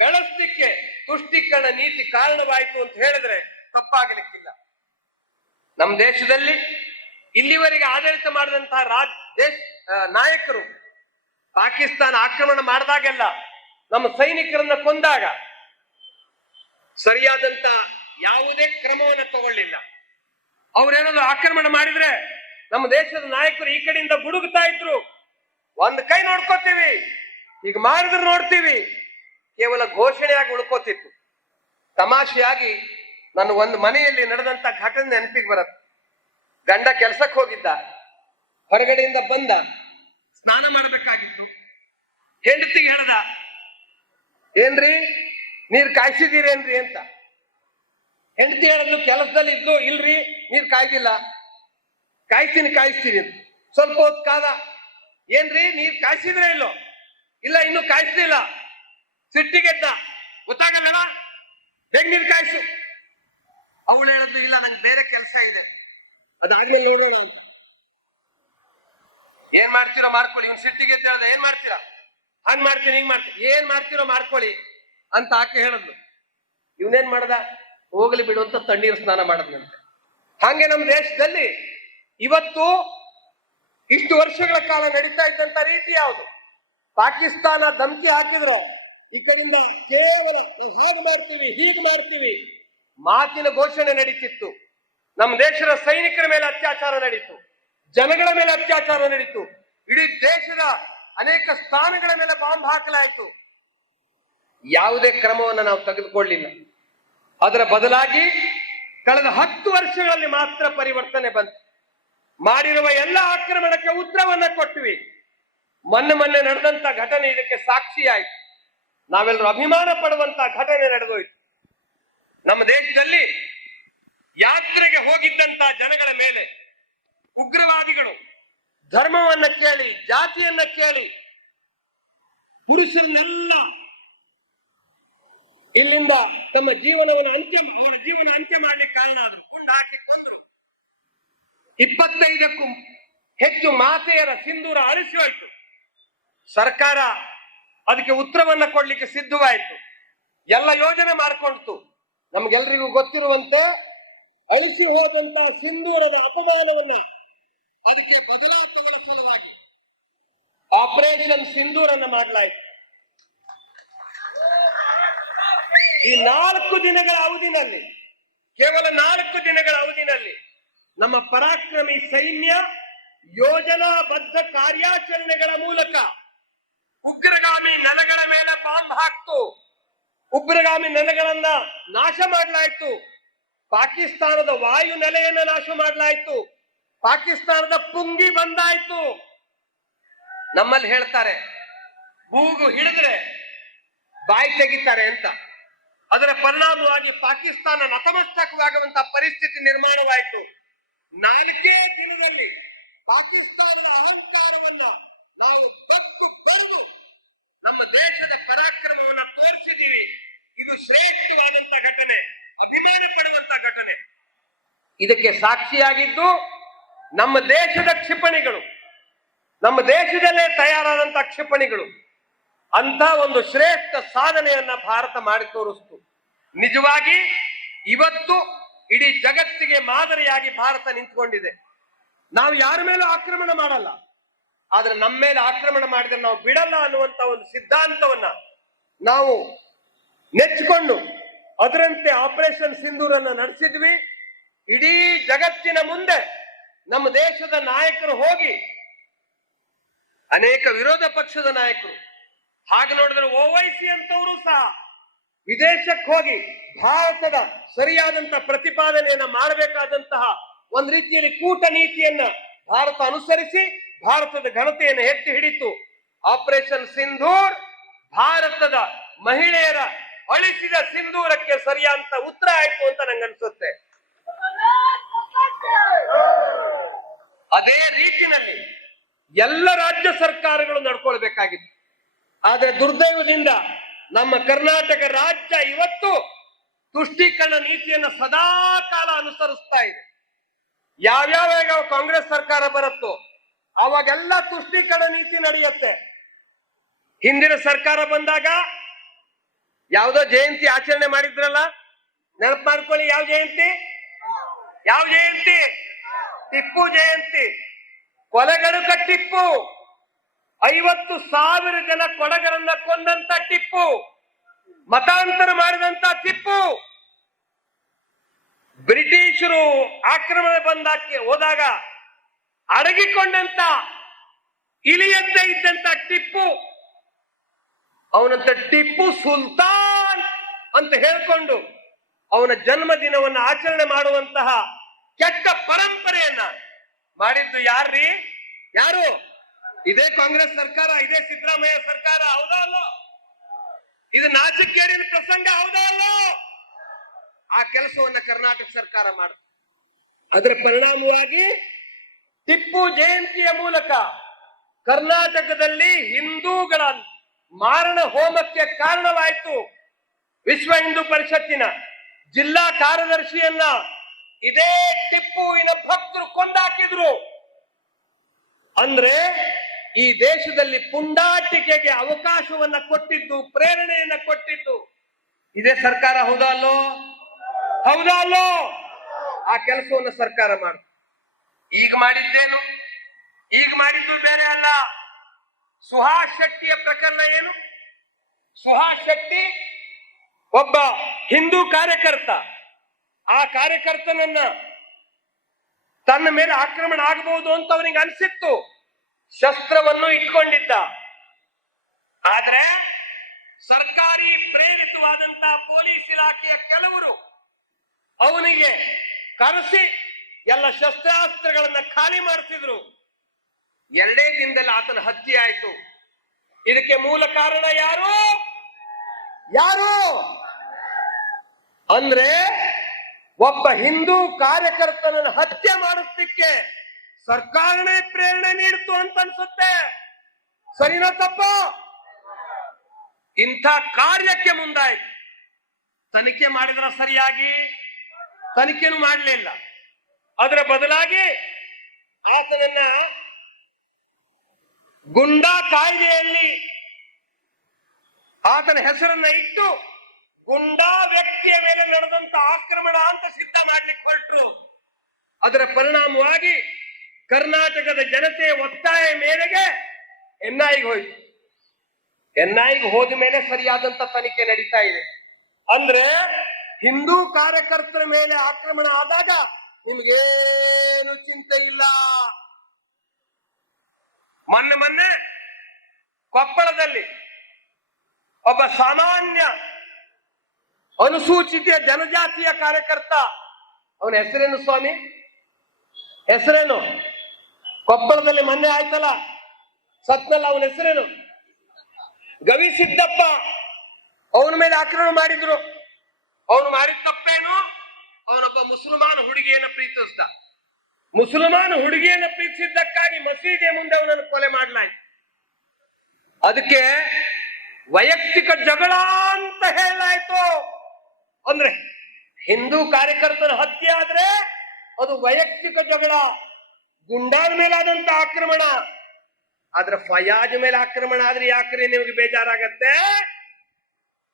ಬೆಳೆಸ್ಲಿಕ್ಕೆ ತುಷ್ಟೀಕರಣ ನೀತಿ ಕಾರಣವಾಯಿತು ಅಂತ ಹೇಳಿದ್ರೆ ತಪ್ಪಾಗಲಿಕ್ಕಿಲ್ಲ. ನಮ್ಮ ದೇಶದಲ್ಲಿ ಇಲ್ಲಿವರೆಗೆ ಆಡಳಿತ ಮಾಡಿದಂತಹ ರಾಜ್ ದೇಶ ನಾಯಕರು ಪಾಕಿಸ್ತಾನ ಆಕ್ರಮಣ ಮಾಡಿದಾಗೆಲ್ಲ ನಮ್ಮ ಸೈನಿಕರನ್ನ ಕೊಂದಾಗ ಸರಿಯಾದಂತ ಯಾವುದೇ ಕ್ರಮವನ್ನು ತಗೊಳ್ಳಿಲ್ಲ. ಅವ್ರೇನಾದ್ರು ಆಕ್ರಮಣ ಮಾಡಿದ್ರೆ ನಮ್ಮ ದೇಶದ ನಾಯಕರು ಈ ಕಡೆಯಿಂದ ಬುಡುಗುತ್ತಾ ಇದ್ರು. ಒಂದ್ ಕೈ ನೋಡ್ಕೋತೀವಿ, ಈಗ ಮಾಡಿದ್ರೆ ನೋಡ್ತೀವಿ. ಕೇವಲ ಘೋಷಣೆಯಾಗಿ ಉಳ್ಕೋತಿತ್ತು. ತಮಾಷೆಯಾಗಿ ನನ್ನ ಒಂದು ಮನೆಯಲ್ಲಿ ನಡೆದಂತ ಘಟನೆ ನೆನಪಿಗೆ ಬರತ್ತೆ. ಗಂಡ ಕೆಲ್ಸಕ್ಕೆ ಹೋಗಿದ್ದ. ಹೊರಗಡೆಯಿಂದ ಬಂದ. ಸ್ನಾನ ಮಾಡಬೇಕಾಗಿತ್ತು. ಹೆಂಡತಿಗೆ ಹೇಳ್ದ, ಏನ್ರಿ, ನೀರ್ ಕಾಯಿಸಿದೀರೇನ್ರಿ ಅಂತ. ಹೆಂಡತಿ ಹೇಳಿದ್ಲು, ಕೆಲಸದಲ್ಲಿ ಇದ್ಲು, ಇಲ್ರಿ, ನೀರ್ ಕಾಯ್ದಿಲ್ಲ. ಕಾಯ್ತೀನಿ, ಕಾಯಿಸ್ತೀನಿ ಸ್ವಲ್ಪ ಹೊತ್ತು ಕಾದ, ಏನ್ರಿ, ನೀರ್ ಕಾಯಿಸಿದ್ರೆ ಇಲ್ಲೋ? ಇಲ್ಲ, ಇನ್ನು ಕಾಯಿಸ್ಲಿಲ್ಲ. ಸಿಟ್ಟಿಗೆದ್ದ. ಗೊತ್ತಾಗಲ್ಲ ಬೇಗ ನೀರ್ ಕಾಯಿಸು. ಅವಳು ಹೇಳಿದ್ಲು ಇಲ್ಲ ನಂಗೆ ಬೇರೆ ಕೆಲಸ ಇದೆ. ಅದಾದ್ಮೇಲೆ ಏನ್ ಮಾಡ್ತೀರೋ ಮಾಡ್ಕೊಳ್ಳಿ ಇವ್ನು ಸಿಟ್ಟಿಗೆ ಹೇಳ್ದ ಏನ್ ಮಾಡ್ತೀರಾ? ಹಂಗ್ ಮಾಡ್ತೀನಿ ಹಿಂಗ್ ಮಾಡ್ತೀನಿ. ಏನ್ ಮಾಡ್ತೀರೋ ಮಾಡ್ಕೊಳ್ಳಿ ಅಂತ ಆಕೆ ಹೇಳಿದ್ಲು. ಇವನೇನ್ ಮಾಡ್ದ? ಹೋಗ್ಲಿ ಬಿಡು ಅಂತ ತಣ್ಣೀರು ಸ್ನಾನ ಮಾಡದ್ನಂತೆ. ಹಾಗೆ ನಮ್ಮ ದೇಶದಲ್ಲಿ ಇವತ್ತು ಇಷ್ಟು ವರ್ಷಗಳ ಕಾಲ ನಡೀತಾ ಇದ್ದಂತ ರೀತಿ ಯಾವುದು? ಪಾಕಿಸ್ತಾನ ಧಮಕಿ ಹಾಕಿದ್ರು ಈ ಕಡೆಯಿಂದ ಕೇವಲ ಹಾಗೆ ಮಾಡ್ತೀವಿ ಹೀಗೆ ಮಾಡ್ತೀವಿ ಮಾತಿನ ಘೋಷಣೆ ನಡೀತಿತ್ತು. ನಮ್ಮ ದೇಶದ ಸೈನಿಕರ ಮೇಲೆ ಅತ್ಯಾಚಾರ ನಡೀತು. ಜನಗಳ ಮೇಲೆ ಅತ್ಯಾಚಾರ ನಡೀತು. ಇಡೀ ದೇಶದ ಅನೇಕ ಸ್ಥಾನಗಳ ಮೇಲೆ ಬಾಂಬ್ ಹಾಕಲಾಯಿತು. ಯಾವುದೇ ಕ್ರಮವನ್ನು ನಾವು ತೆಗೆದುಕೊಳ್ಳಿಲ್ಲ. ಅದರ ಬದಲಾಗಿ ಕಳೆದ ಹತ್ತು ವರ್ಷಗಳಲ್ಲಿ ಮಾತ್ರ ಪರಿವರ್ತನೆ ಬಂತು. ಮಾಡಿರುವ ಎಲ್ಲ ಆಕ್ರಮಣಕ್ಕೆ ಉತ್ತರವನ್ನ ಕೊಟ್ವಿ. ಮೊನ್ನೆ ಮೊನ್ನೆ ನಡೆದಂತ ಘಟನೆ ಇದಕ್ಕೆ ಸಾಕ್ಷಿಯಾಯಿತು. ನಾವೆಲ್ಲರೂ ಅಭಿಮಾನ ಪಡುವಂತ ಘಟನೆ ನಡೆದೋಯ್ತು. ನಮ್ಮ ದೇಶದಲ್ಲಿ ಯಾತ್ರೆಗೆ ಹೋಗಿದ್ದಂತ ಜನಗಳ ಮೇಲೆ ಉಗ್ರವಾದಿಗಳು ಧರ್ಮವನ್ನ ಕೇಳಿ, ಜಾತಿಯನ್ನ ಕೇಳಿ ಪುರುಷರನ್ನೆಲ್ಲ ಇಲ್ಲಿಂದ ತಮ್ಮ ಜೀವನವನ್ನು ಅಂತ್ಯ, ಅವರ ಜೀವನ ಅಂತ್ಯ ಮಾಡ್ಲಿಕ್ಕೆ ಕಾರಣ ಆದ್ರು. ಗುಂಡು ಹಾಕಿ ಕೊಂದ್ರು. ಇಪ್ಪತ್ತೈದಕ್ಕೂ ಹೆಚ್ಚು ಮಾತೆಯರ ಸಿಂಧೂರ ಅಳಿಸಿ ಹೋಯ್ತು ಸರ್ಕಾರ ಅದಕ್ಕೆ ಉತ್ತರವನ್ನ ಕೊಡ್ಲಿಕ್ಕೆ ಸಿದ್ಧವಾಯಿತು. ಎಲ್ಲ ಯೋಜನೆ ಮಾಡ್ಕೊಳ್ತು ನಮ್ಗೆಲ್ರಿಗೂ ಗೊತ್ತಿರುವಂತ ಅಳಿಸಿ ಹೋದಂತ ಸಿಂಧೂರದ ಅಪಮಾನವನ್ನ ಅದಕ್ಕೆ ಬದಲಾ ಸಲುವಾಗಿ ಆಪರೇಷನ್ ಸಿಂಧೂರನ್ನ ಮಾಡಲಾಯಿತು. ಈ ನಾಲ್ಕು ದಿನಗಳ ಅವಧಿನಲ್ಲಿ, ಕೇವಲ ನಾಲ್ಕು ದಿನಗಳ ಅವಧಿನಲ್ಲಿ ನಮ್ಮ ಪರಾಕ್ರಮಿ ಸೈನ್ಯ ಯೋಜನಾಬದ್ಧ ಕಾರ್ಯಾಚರಣೆಗಳ ಮೂಲಕ ಉಗ್ರಗಾಮಿ ನೆಲಗಳ ಮೇಲೆ ಬಾಂಬ್ ಹಾಕ್ತು. ಉಗ್ರಗಾಮಿ ನೆಲೆಗಳನ್ನ ನಾಶ ಮಾಡಲಾಯಿತು. ಪಾಕಿಸ್ತಾನದ ವಾಯು ನೆಲೆಯನ್ನ ನಾಶ ಮಾಡಲಾಯಿತು. ಪಾಕಿಸ್ತಾನದ ಪುಂಗಿ ಬಂದಾಯ್ತು. ನಮ್ಮಲ್ಲಿ ಹೇಳ್ತಾರೆ, ಮೂಗು ಹಿಡಿದ್ರೆ ಬಾಯಿ ತೆಗಿತಾರೆ ಅಂತ. ಅದರ ಪರಿಣಾಮವಾಗಿ ಪಾಕಿಸ್ತಾನ ನತಮಸ್ತಕವಾಗುವಂತ ಪರಿಸ್ಥಿತಿ ನಿರ್ಮಾಣವಾಯಿತು. ನಾಲ್ಕೇ ದಿನದಲ್ಲಿ ಪಾಕಿಸ್ತಾನದ ಅಹಂಕಾರವನ್ನ ನಾವು ಕತ್ತು ಬರೆದು ನಮ್ಮ ದೇಶದ ಪರಾಕ್ರಮವನ್ನು ತೋರಿಸಿದ್ದೀವಿ. ಇದು ಶ್ರೇಷ್ಠವಾದಂತ ಘಟನೆ ಅಭಿಮಾನ ಪಡುವಂತ ಘಟನೆ. ಇದಕ್ಕೆ ಸಾಕ್ಷಿಯಾಗಿದ್ದು ನಮ್ಮ ದೇಶದ ಕ್ಷಿಪಣಿಗಳು, ನಮ್ಮ ದೇಶದಲ್ಲೇ ತಯಾರಾದಂತ ಕ್ಷಿಪಣಿಗಳು. ಅಂತ ಒಂದು ಶ್ರೇಷ್ಠ ಸಾಧನೆಯನ್ನ ಭಾರತ ಮಾಡಿ ತೋರಿಸ್ತು. ನಿಜವಾಗಿ ಇವತ್ತು ಇಡೀ ಜಗತ್ತಿಗೆ ಮಾದರಿಯಾಗಿ ಭಾರತ ನಿಂತ್ಕೊಂಡಿದೆ. ನಾವು ಯಾರ ಮೇಲೂ ಆಕ್ರಮಣ ಮಾಡಲ್ಲ. ಆದ್ರೆ ನಮ್ಮ ಮೇಲೆ ಆಕ್ರಮಣ ಮಾಡಿದ್ರೆ ನಾವು ಬಿಡಲ್ಲ ಅನ್ನುವಂತ ಒಂದು ಸಿದ್ಧಾಂತವನ್ನ ನಾವು ನೆಚ್ಚಿಕೊಂಡು ಅದರಂತೆ ಆಪರೇಷನ್ ಸಿಂಧೂರನ್ನ ನಡೆಸಿದ್ವಿ. ಇಡೀ ಜಗತ್ತಿನ ಮುಂದೆ ನಮ್ಮ ದೇಶದ ನಾಯಕರು ಹೋಗಿ ಅನೇಕ ವಿರೋಧ ಪಕ್ಷದ ನಾಯಕರು, ಹಾಗೆ ನೋಡಿದ್ರೆ ಓವೈಸಿ ಅಂತವರು ಸಹ ವಿದೇಶಕ್ಕೆ ಹೋಗಿ ಭಾರತದ ಸರಿಯಾದಂತ ಪ್ರತಿಪಾದನೆಯನ್ನ ಮಾಡಬೇಕಾದಂತಹ ಒಂದ್ ರೀತಿಯಲ್ಲಿ ಕೂಟ ನೀತಿಯನ್ನ ಭಾರತ ಅನುಸರಿಸಿ ಭಾರತದ ಘನತೆಯನ್ನು ಎತ್ತಿ ಹಿಡಿತು ಆಪರೇಷನ್ ಸಿಂಧೂರ್ ಭಾರತದ ಮಹಿಳೆಯರ ಅಳಿಸಿದ ಸಿಂಧೂರಕ್ಕೆ ಸರಿಯಾದಂತ ಉತ್ತರ ಆಯ್ತು ಅಂತ ನಂಗನ್ಸುತ್ತೆ ಅದೇ ರೀತಿನಲ್ಲಿ ಎಲ್ಲ ರಾಜ್ಯ ಸರ್ಕಾರಗಳು ನಡ್ಕೊಳ್ಬೇಕಾಗಿತ್ತು. ಆದ್ರೆ ದುರ್ದೈವದಿಂದ ನಮ್ಮ ಕರ್ನಾಟಕ ರಾಜ್ಯ ಇವತ್ತು ತುಷ್ಟೀಕರಣ ನೀತಿಯನ್ನ ಸದಾ ಕಾಲ ಅನುಸರಿಸ್ತಾ ಇದೆ. ಯಾವ್ಯಾವ ಕಾಂಗ್ರೆಸ್ ಸರ್ಕಾರ ಬರುತ್ತೋ ಅವಾಗೆಲ್ಲ ತುಷ್ಟೀಕರಣ ನೀತಿ ನಡೆಯುತ್ತೆ. ಹಿಂದಿನ ಸರ್ಕಾರ ಬಂದಾಗ ಯಾವುದೋ ಜಯಂತಿ ಆಚರಣೆ ಮಾಡಿದ್ರಲ್ಲ? ನೆನಪು ಮಾಡ್ಕೊಳ್ಳಿ ಯಾವ ಜಯಂತಿ? ಯಾವ ಜಯಂತಿ? ಟಿಪ್ಪು ಜಯಂತಿ. ಕೊಲೆಗಡುಕ ಟಿಪ್ಪು ಐವತ್ತು ಸಾವಿರ ಜನ ಕೊಡಗರನ್ನ ಕೊಂದಂತ ಟಿಪ್ಪು. ಮತಾಂತರ ಮಾಡಿದಂತ ಟಿಪ್ಪು. ಬ್ರಿಟಿಷರು ಆಕ್ರಮಣ ಬಂದಾಕೆ ಹೋದಾಗ ಅಡಗಿಕೊಂಡಂತ ಇಲಿಯಂತೆ ಇದ್ದಂತ ಟಿಪ್ಪು. ಅವನಂತ ಟಿಪ್ಪು ಸುಲ್ತಾನ್ ಅಂತ ಹೇಳ್ಕೊಂಡು ಅವನ ಜನ್ಮದಿನವನ್ನು ಆಚರಣೆ ಮಾಡುವಂತಹ ಕೆಟ್ಟ ಪರಂಪರೆಯನ್ನ ಮಾಡಿದ್ದು ಯಾರ್ರೀ? ಯಾರು? ಇದೇ ಕಾಂಗ್ರೆಸ್ ಸರ್ಕಾರ, ಇದೇ ಸಿದ್ದರಾಮಯ್ಯ ಸರ್ಕಾರ, ಹೌದಾ ಅಲ್ಲೋ? ಇದು ನಾಚಿಕೇರಿನ ಪ್ರಸಂಗ, ಹೌದಾ ಅಲ್ಲೋ? ಆ ಕೆಲಸವನ್ನ ಕರ್ನಾಟಕ ಸರ್ಕಾರ ಮಾಡುತ್ತೆ ಅದರ ಪರಿಣಾಮವಾಗಿ ಟಿಪ್ಪು ಜಯಂತಿಯ ಮೂಲಕ ಕರ್ನಾಟಕದಲ್ಲಿ ಹಿಂದೂಗಳ ಮಾರಣ ಹೋಮಕ್ಕೆ ಕಾರಣವಾಯಿತು. ವಿಶ್ವ ಹಿಂದೂ ಪರಿಷತ್ತಿನ ಜಿಲ್ಲಾ ಕಾರ್ಯದರ್ಶಿಯನ್ನ ಇದೇ ಟಿಪ್ಪುವಿನ ಭಕ್ತರು ಕೊಂದಾಕಿದ್ರು. ಅಂದ್ರೆ ಈ ದೇಶದಲ್ಲಿ ಪುಂಡಾಟಿಕೆಗೆ ಅವಕಾಶವನ್ನ ಕೊಟ್ಟಿದ್ದು, ಪ್ರೇರಣೆಯನ್ನ ಕೊಟ್ಟಿದ್ದು. ಇದೇ ಸರ್ಕಾರ ಹೌದಾ ಅಲ್ಲೋ? ಹೌದಾ ಅಲ್ಲೋ? ಆ ಕೆಲಸವನ್ನು ಸರ್ಕಾರ ಮಾಡ ಈಗ ಮಾಡಿದ್ದೇನು? ಈಗ ಮಾಡಿದ್ದು ಬೇರೆ ಅಲ್ಲ. ಸುಹಾಸ್ ಶೆಟ್ಟಿಯ ಪ್ರಕರಣ ಏನು? ಸುಹಾಸ್ ಶೆಟ್ಟಿ ಒಬ್ಬ ಹಿಂದೂ ಕಾರ್ಯಕರ್ತ. ಆ ಕಾರ್ಯಕರ್ತನನ್ನ ತನ್ನ ಮೇಲೆ ಆಕ್ರಮಣ ಆಗಬಹುದು ಅಂತ ಅವನಿಗೆ ಅನಿಸಿತ್ತು. ಶಸ್ತ್ರವನ್ನು ಇಟ್ಕೊಂಡಿದ್ದ. ಆದ್ರೆ ಸರ್ಕಾರಿ ಪ್ರೇರಿತವಾದಂತಹ ಪೊಲೀಸ್ ಇಲಾಖೆಯ ಕೆಲವರು ಅವನಿಗೆ ಕರೆಸಿ ಎಲ್ಲ ಶಸ್ತ್ರಾಸ್ತ್ರಗಳನ್ನ ಖಾಲಿ ಮಾಡಿಸಿದ್ರು. ಎರಡೇ ದಿನದಲ್ಲಿ ಆತನ ಹತ್ಯೆ ಆಯ್ತು. ಇದಕ್ಕೆ ಮೂಲ ಕಾರಣ ಯಾರು? ಯಾರು? ಅಂದ್ರೆ ಒಬ್ಬ ಹಿಂದೂ ಕಾರ್ಯಕರ್ತನನ್ನು ಹತ್ಯೆ ಮಾಡಿಸ್ಲಿಕ್ಕೆ ಸರ್ಕಾರನೇ ಪ್ರೇರಣೆ ನೀಡಿತು ಅಂತ ಅನ್ಸುತ್ತೆ ಸರಿನಾ ತಪ್ಪ? ಇಂಥ ಕಾರ್ಯಕ್ಕೆ ಮುಂದಾಯ್ತು. ತನಿಖೆ ಮಾಡಿದ್ರ ಸರಿಯಾಗಿ ತನಿಖೆನೂ ಮಾಡಲಿಲ್ಲ. ಅದರ ಬದಲಾಗಿ ಆತನನ್ನ ಗುಂಡಾ ಕಾಯ್ದೆಯಲ್ಲಿ ಆತನ ಹೆಸರನ್ನ ಇಟ್ಟು ಗುಂಡಾ ವ್ಯಕ್ತಿಯ ಮೇಲೆ ನಡೆದಂತ ಆಕ್ರಮಣ ಅಂತ ಸಿದ್ಧ ಮಾಡ್ಲಿಕ್ಕೆ ಹೊರಟರು. ಅದರ ಪರಿಣಾಮವಾಗಿ ಕರ್ನಾಟಕದ ಜನತೆಯ ಒತ್ತಾಯ ಮೇರೆಗೆ ಎನ್ಐಗೆ ಹೋಯ್ತು. ಎನ್ಐಗೆ ಹೋದ ಮೇಲೆ ಸರಿಯಾದಂತ ತನಿಖೆ ನಡೀತಾ ಇದೆ. ಅಂದ್ರೆ ಹಿಂದೂ ಕಾರ್ಯಕರ್ತರ ಮೇಲೆ ಆಕ್ರಮಣ ಆದಾಗ ನಿಮ್ಗೇನು ಚಿಂತೆ ಇಲ್ಲ. ಮೊನ್ನೆ ಮೊನ್ನೆ ಕೊಪ್ಪಳದಲ್ಲಿ ಒಬ್ಬ ಸಾಮಾನ್ಯ ಅನುಸೂಚಿತ ಜನಜಾತಿಯ ಕಾರ್ಯಕರ್ತ, ಅವನ ಹೆಸರೇನು ಸ್ವಾಮಿ? ಹೆಸರೇನು? ಕೊಪ್ಪಳದಲ್ಲಿ ಮೊನ್ನೆ ಆಯ್ತಲ್ಲ, ಸತ್ನಲ್ಲ, ಅವನ ಹೆಸರೇನು? ಗವಿ ಸಿದ್ದಪ್ಪ ಅವನ ಮೇಲೆ ಆಕ್ರಮಣ ಮಾಡಿದ್ರು. ಅವನು ಮಾಡಿದ ಅವನೊಬ್ಬ ಮುಸಲ್ಮಾನ ಹುಡುಗಿಯನ್ನ ಪ್ರೀತಿಸ್ದ. ಮುಸಲ್ಮಾನ ಹುಡುಗಿಯನ್ನ ಪ್ರೀತಿಸಿದ್ದಕ್ಕಾಗಿ ಮಸೀದಿಯ ಮುಂದೆ ಅವನನ್ನು ಕೊಲೆ ಮಾಡಲಾಯ್ತು. ಅದಕ್ಕೆ ವೈಯಕ್ತಿಕ ಜಗಳ ಅಂತ ಹೇಳಲಾಯ್ತು. ಅಂದ್ರೆ ಹಿಂದೂ ಕಾರ್ಯಕರ್ತರ ಹತ್ಯೆ ಆದ್ರೆ ಅದು ವೈಯಕ್ತಿಕ ಜಗಳ, ಗುಂಡಾದ ಮೇಲಾದಂತ ಆಕ್ರಮಣ. ಆದ್ರೆ ಫಯಾಜ್ ಮೇಲೆ ಆಕ್ರಮಣ ಆದ್ರೆ ಯಾಕ್ರಿ ನಿಮಗೆ ಬೇಜಾರಾಗತ್ತೆ?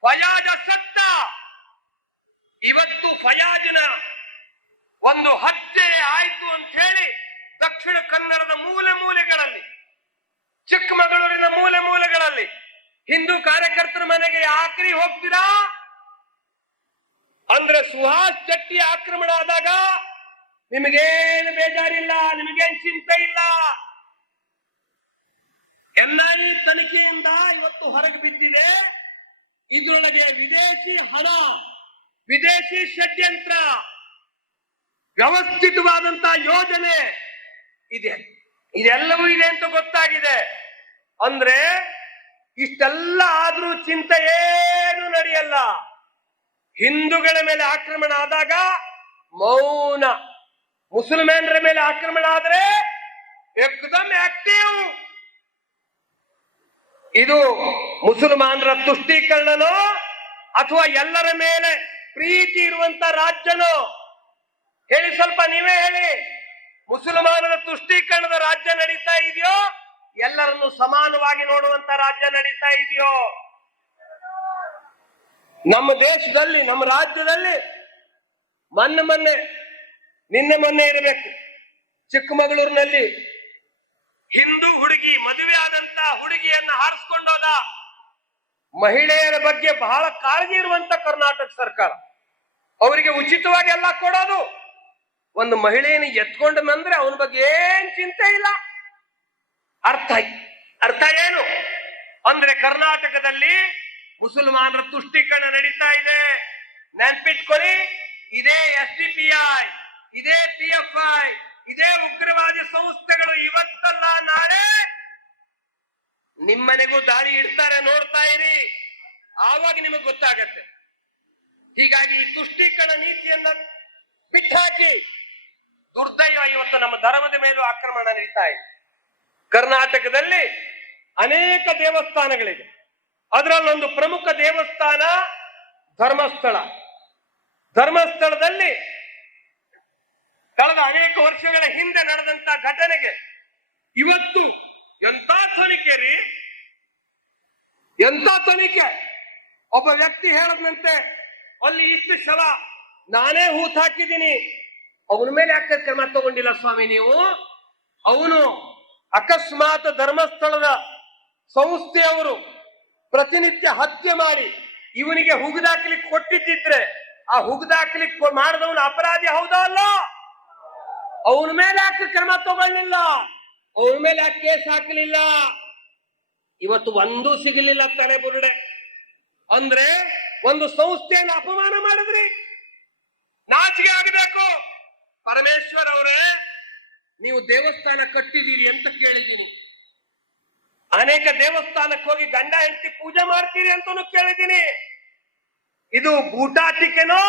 ಫಯಾಜ್ ಸತ್ತ ಇವತ್ತು ಫಯಾಜಿನ ಒಂದು ಹತ್ಯೆ ಆಯ್ತು ಅಂತ ಹೇಳಿ ದಕ್ಷಿಣ ಕನ್ನಡದ ಮೂಲೆ ಮೂಲೆಗಳಲ್ಲಿ, ಚಿಕ್ಕಮಗಳೂರಿನ ಮೂಲೆ ಮೂಲೆಗಳಲ್ಲಿ ಹಿಂದೂ ಕಾರ್ಯಕರ್ತರ ಮನೆಗೆ ಆಕ್ರಿ ಹೋಗ್ತೀರಾ? ಅಂದ್ರೆ ಸುಹಾಸ್ ಚಟ್ಟಿ ಆಕ್ರಮಣ ಆದಾಗ ನಿಮಗೇನು ಬೇಜಾರಿಲ್ಲ, ನಿಮಗೇನು ಚಿಂತೆ ಇಲ್ಲ. ಎನ್ಐ ತನಿಖೆಯಿಂದ ಇವತ್ತು ಹೊರಗೆ ಬಿದ್ದಿದೆ. ಇದರೊಳಗೆ ವಿದೇಶಿ ಹಣ ವಿದೇಶಿ ಷಡ್ಯಂತ್ರ ವ್ಯವಸ್ಥಿತವಾದಂತ ಯೋಜನೆ ಇದೆ. ಇದೆಲ್ಲವೂ ಇದೆ ಅಂತ ಗೊತ್ತಾಗಿದೆ. ಅಂದ್ರೆ ಇಷ್ಟೆಲ್ಲ ಆದ್ರೂ ಚಿಂತೆ ಏನು ನಡೆಯಲ್ಲ. ಹಿಂದೂಗಳ ಮೇಲೆ ಆಕ್ರಮಣ ಆದಾಗ ಮೌನ. ಮುಸಲ್ಮಾನರ ಮೇಲೆ ಆಕ್ರಮಣ ಆದ್ರೆ ಎಕ್ದಮ್ ಆಕ್ಟಿವ್. ಇದು ಮುಸಲ್ಮಾನರ ತುಷ್ಟೀಕರಣನೋ ಅಥವಾ ಎಲ್ಲರ ಮೇಲೆ ಪ್ರೀತಿ ಇರುವಂತ ರಾಜ್ಯನು. ಹೇಳಿ ಸ್ವಲ್ಪ ನೀವೇ ಹೇಳಿ. ಮುಸಲ್ಮಾನರ ತುಷ್ಟೀಕರಣದ ರಾಜ್ಯ ನಡೀತಾ ಇದೆಯೋ? ಎಲ್ಲರನ್ನು ಸಮಾನವಾಗಿ ನೋಡುವಂತ ರಾಜ್ಯ ನಡೀತಾ ಇದೆಯೋ? ನಮ್ಮ ದೇಶದಲ್ಲಿ, ನಮ್ಮ ರಾಜ್ಯದಲ್ಲಿ ಮೊನ್ನೆ ಮೊನ್ನೆ, ನಿನ್ನೆ ಮೊನ್ನೆ ಇರಬೇಕು. ಚಿಕ್ಕಮಗಳೂರಿನಲ್ಲಿ ಹಿಂದೂ ಹುಡುಗಿ, ಮದುವೆ ಆದಂತ ಹುಡುಗಿಯನ್ನ ಹಾರಿಸ್ಕೊಂಡೋದ. ಮಹಿಳೆಯರ ಬಗ್ಗೆ ಬಹಳ ಕಾಳಜಿ ಇರುವಂತ ಕರ್ನಾಟಕ ಸರ್ಕಾರ. ಅವರಿಗೆ ಉಚಿತವಾಗಿ ಎಲ್ಲ ಕೊಡೋದು. ಒಂದು ಮಹಿಳೆಯನ್ನು ಎತ್ಕೊಂಡ ಬಂದ್ರೆ ಅವನ ಬಗ್ಗೆ ಏನ್ ಚಿಂತೆ ಇಲ್ಲ. ಅರ್ಥ ಅರ್ಥ ಏನು? ಅಂದ್ರೆ ಕರ್ನಾಟಕದಲ್ಲಿ ಮುಸಲ್ಮಾನರ ತುಷ್ಟೀಕರಣ ನಡೀತಾ ಇದೆ. ನೆನ್ಪಿಟ್ಕೊಳ್ಳಿ, ಇದೇ ಎಸ್ ಡಿ ಪಿ ಐ, ಇದೇ ಪಿ ಎಫ್ ಐ, ಇದೇ ಉಗ್ರವಾದಿ ಸಂಸ್ಥೆಗಳು ಇವತ್ತಲ್ಲ ನಾಳೆ ನಿಮ್ಮನೆಗೂ ದಾರಿ ಇಡ್ತಾರೆ ನೋಡ್ತಾ ಇರಿ. ಆವಾಗ ನಿಮಗೆ ಗೊತ್ತಾಗತ್ತೆ. ಹೀಗಾಗಿ ಈ ತುಷ್ಟೀಕರಣ ನೀತಿಯನ್ನ ಬಿಟ್ಟಾಕಿ ದುರ್ದೈವ ಇವತ್ತು ನಮ್ಮ ಧರ್ಮದ ಮೇಲೂ ಆಕ್ರಮಣ ನಡೀತಾ ಇದೆ. ಕರ್ನಾಟಕದಲ್ಲಿ ಅನೇಕ ದೇವಸ್ಥಾನಗಳಿವೆ. ಅದರಲ್ಲೊಂದು ಪ್ರಮುಖ ದೇವಸ್ಥಾನ ಧರ್ಮಸ್ಥಳ. ಧರ್ಮಸ್ಥಳದಲ್ಲಿ ಕಳೆದ ಅನೇಕ ವರ್ಷಗಳ ಹಿಂದೆ ನಡೆದಂತ ಘಟನೆಗೆ ಇವತ್ತು ಎಂತ ತನಿಖೆ ರೀ? ಎಂತ ತನಿಖೆ? ಒಬ್ಬ ವ್ಯಕ್ತಿ ಹೇಳದಂತೆ ಅಲ್ಲಿ ಇಷ್ಟು ಶವ ನಾನೇ ಹೂತ್ ಹಾಕಿದ್ದೀನಿ. ಅವನ ಮೇಲೆ ಯಾಕೆ ಕ್ರಮ ತಗೊಂಡಿಲ್ಲ ಸ್ವಾಮಿ ನೀವು. ಅವನು ಅಕಸ್ಮಾತ್ ಧರ್ಮಸ್ಥಳದ ಸಂಸ್ಥೆಯವರು ಪ್ರತಿನಿತ್ಯ ಹತ್ಯೆ ಮಾಡಿ ಇವನಿಗೆ ಹುಗುದಾಕ್ಲಿಕ್ಕೆ ಕೊಟ್ಟಿದ್ದಿದ್ರೆ, ಆ ಹುಗುದಾಕ್ಲಿಕ್ಕೆ ಮಾಡಿದವನು ಅಪರಾಧಿ ಹೌದಾ ಅಲ್ಲ? ಅವನ ಮೇಲೆ ಯಾಕೆ ಕ್ರಮ ತಗೊಳ್ಳಿಲ್ಲ ಅವನ ಮೇಲೆ ಯಾಕೆ ಕೇಸ್ ಹಾಕಲಿಲ್ಲ. ಇವತ್ತು ಒಂದೂ ಸಿಗಲಿಲ್ಲ ತಲೆ ಬುರುಡೆ. ಅಂದ್ರೆ ಒಂದು ಸಂಸ್ಥೆಯನ್ನು ಅಪಮಾನ ಮಾಡಿದ್ರಿ. ನಾಚಿಕೆ ಆಗಬೇಕು. ಪರಮೇಶ್ವರ್ ಅವರೇ, ನೀವು ದೇವಸ್ಥಾನ ಕಟ್ಟಿದೀರಿ ಅಂತ ಕೇಳಿದ್ದೀನಿ. ಅನೇಕ ದೇವಸ್ಥಾನಕ್ಕೆ ಹೋಗಿ ಗಂಡ ಹೆಂಡತಿ ಪೂಜೆ ಮಾಡ್ತೀರಿ ಅಂತಾನು ಕೇಳಿದ್ದೀನಿ. ಇದು ಬೂಟಾಟಿಕೆನೋ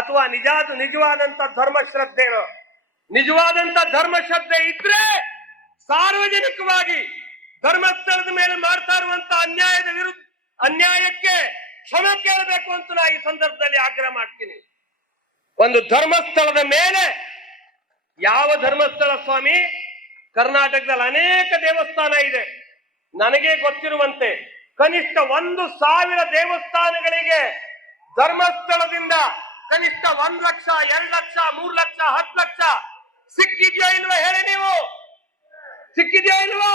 ಅಥವಾ ನಿಜಾದ ನಿಜವಾದಂತ ಧರ್ಮ ಶ್ರದ್ಧೆನೋ ನಿಜವಾದಂತ ಧರ್ಮ ಶ್ರದ್ಧೆ ಇದ್ರೆ ಸಾರ್ವಜನಿಕವಾಗಿ ಧರ್ಮಸ್ಥಳದ ಮೇಲೆ ಮಾಡ್ತಾ ಇರುವಂತ ಅನ್ಯಾಯದ ವಿರುದ್ಧ, ಅನ್ಯಾಯಕ್ಕೆ ಕ್ಷಮೆ ಕೇಳಬೇಕು ಅಂತ ನಾ ಈ ಸಂದರ್ಭದಲ್ಲಿ ಆಗ್ರಹ ಮಾಡ್ತೀನಿ. ಒಂದು ಧರ್ಮಸ್ಥಳದ ಮೇಲೆ ಯಾವ ಧರ್ಮಸ್ಥಳ ಸ್ವಾಮಿ? ಕರ್ನಾಟಕದಲ್ಲಿ ಅನೇಕ ದೇವಸ್ಥಾನ ಇದೆ. ನನಗೆ ಗೊತ್ತಿರುವಂತೆ ಕನಿಷ್ಠ ಒಂದು ಸಾವಿರ ದೇವಸ್ಥಾನಗಳಿಗೆ ಧರ್ಮಸ್ಥಳದಿಂದ ಕನಿಷ್ಠ ಒಂದ್ ಲಕ್ಷ, ಎರಡ್ ಲಕ್ಷ, ಮೂರ್ ಲಕ್ಷ, ಹತ್ತು ಲಕ್ಷ ಸಿಕ್ಕಿದ್ಯಾ ಇಲ್ವಾ ಹೇಳಿ ನೀವು? ಸಿಕ್ಕಿದ್ಯಾ ಇಲ್ವೋ?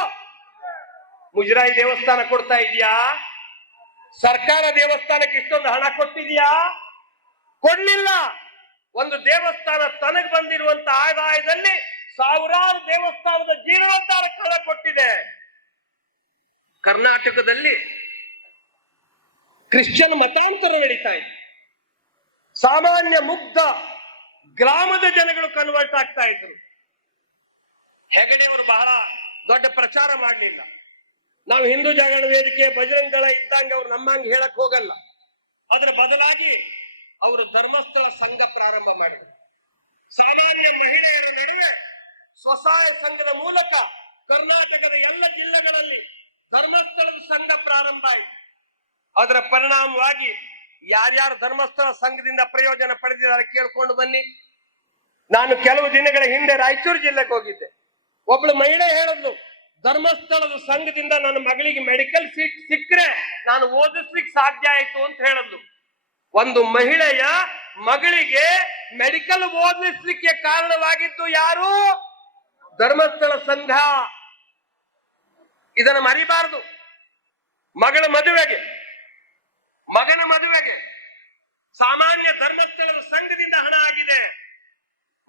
ಮುಜರಾಯಿ ದೇವಸ್ಥಾನ ಕೊಡ್ತಾ ಇದೆಯಾ? ಸರ್ಕಾರ ದೇವಸ್ಥಾನಕ್ಕೆ ಇಷ್ಟೊಂದು ಹಣ ಕೊಟ್ಟಿದ್ಯಾ? ಕೊಡ್ಲಿಲ್ಲ. ಒಂದು ದೇವಸ್ಥಾನ ತನಗೆ ಬಂದಿರುವಂತ ಆದಾಯದಲ್ಲಿ ಸಾವಿರಾರು ದೇವಸ್ಥಾನದ ಜೀರ್ಣೋದ್ಧಾರ ಕಳ ಕೊಟ್ಟಿದೆ. ಕರ್ನಾಟಕದಲ್ಲಿ ಕ್ರಿಶ್ಚಿಯನ್ ಮತಾಂತರ ನಡೀತಾ ಇದೆ. ಸಾಮಾನ್ಯ ಮುಗ್ಧ ಗ್ರಾಮದ ಜನಗಳು ಕನ್ವರ್ಟ್ ಆಗ್ತಾ ಇದ್ರು. ಹೆಗಡೆಯವರು ಬಹಳ ದೊಡ್ಡ ಪ್ರಚಾರ ಮಾಡಲಿಲ್ಲ. ನಾವು ಹಿಂದೂ ಜಾಗರಣ ವೇದಿಕೆ ಬಜರಂಗ ದಳ ಇದ್ದಂಗ ಅವ್ರು ನಮ್ಮಂಗೆ ಹೇಳಕ್ ಹೋಗಲ್ಲ. ಅದರ ಬದಲಾಗಿ ಅವರು ಧರ್ಮಸ್ಥಳ ಸಂಘ ಪ್ರಾರಂಭ ಮಾಡಿದರು. ಸ್ವಸಹಾಯ ಸಂಘದ ಮೂಲಕ ಕರ್ನಾಟಕದ ಎಲ್ಲ ಜಿಲ್ಲೆಗಳಲ್ಲಿ ಧರ್ಮಸ್ಥಳದ ಸಂಘ ಪ್ರಾರಂಭ ಆಯಿತು. ಅದರ ಪರಿಣಾಮವಾಗಿ ಯಾರ್ಯಾರು ಧರ್ಮಸ್ಥಳ ಸಂಘದಿಂದ ಪ್ರಯೋಜನ ಪಡೆದಿದ್ದಾರೆ ಕೇಳ್ಕೊಂಡು ಬನ್ನಿ. ನಾನು ಕೆಲವು ದಿನಗಳ ಹಿಂದೆ ರಾಯಚೂರು ಜಿಲ್ಲೆಗೆ ಹೋಗಿದ್ದೆ. ಒಬ್ಳು ಮಹಿಳೆ ಹೇಳಿದ್ಲು, ಧರ್ಮಸ್ಥಳದ ಸಂಘದಿಂದ ನನ್ನ ಮಗಳಿಗೆ ಮೆಡಿಕಲ್ ಸೀಟ್ ಸಿಕ್ಕರೆ ನಾನು ಓದಿಸ್ಲಿಕ್ಕೆ ಸಾಧ್ಯ ಆಯ್ತು ಅಂತ ಹೇಳಿದ್ಲು. ಒಂದು ಮಹಿಳೆಯ ಮಗಳಿಗೆ ಮೆಡಿಕಲ್ ಓದಿಸ್ಲಿಕ್ಕೆ ಕಾರಣವಾಗಿದ್ದು ಯಾರು? ಧರ್ಮಸ್ಥಳ ಸಂಘ. ಇದನ್ನ ಮರಿಬಾರದು. ಮಗಳ ಮದುವೆಗೆ, ಮಗನ ಮದುವೆಗೆ ಸಾಮಾನ್ಯ ಧರ್ಮಸ್ಥಳದ ಸಂಘದಿಂದ ಹಣ ಆಗಿದೆ.